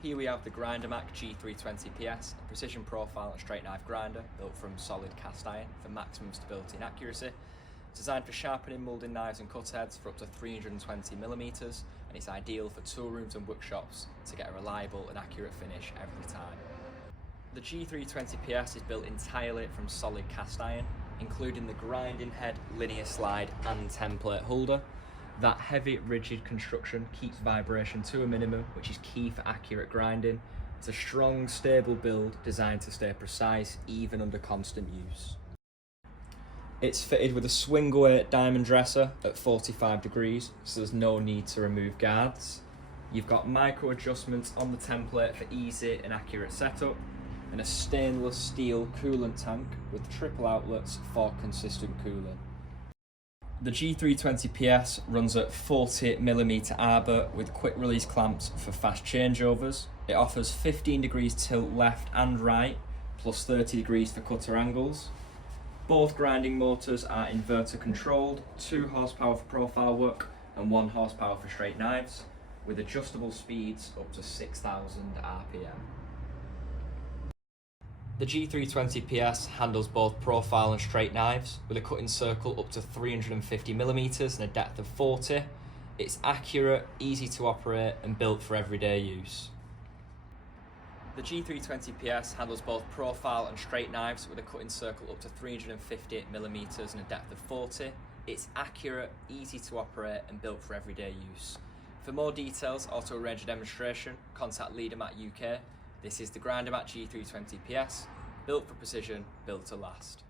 Here we have the Grindermac G320PS, a precision profile and straight knife grinder built from solid cast iron for maximum stability and accuracy. Designed for sharpening, moulding knives and cut heads for up to 320mm, and it's ideal for tool rooms and workshops to get a reliable and accurate finish every time. The G320PS is built entirely from solid cast iron, including the grinding head, linear slide and template holder. That heavy, rigid construction keeps vibration to a minimum, which is key for accurate grinding. It's a strong, stable build designed to stay precise even under constant use. It's fitted with a swing away diamond dresser at 45 degrees, so there's no need to remove guards. You've got micro adjustments on the template for easy and accurate setup, and a stainless steel coolant tank with triple outlets for consistent cooling. The G320PS runs at 40mm arbor with quick release clamps for fast changeovers. It offers 15 degrees tilt left and right, plus 30 degrees for cutter angles. Both grinding motors are inverter controlled, 2 horsepower for profile work and 1 horsepower for straight knives, with adjustable speeds up to 6,000 RPM. The G320PS handles both profile and straight knives with a cutting circle up to 350mm and a depth of 40. It's accurate, easy to operate and built for everyday use. The G320PS handles both profile and straight knives with a cutting circle up to 350mm and a depth of 40. It's accurate, easy to operate and built for everyday use. For more details or to arrange a demonstration, contact Leadermac UK. This is the Grindermac G320PS, built for precision, built to last.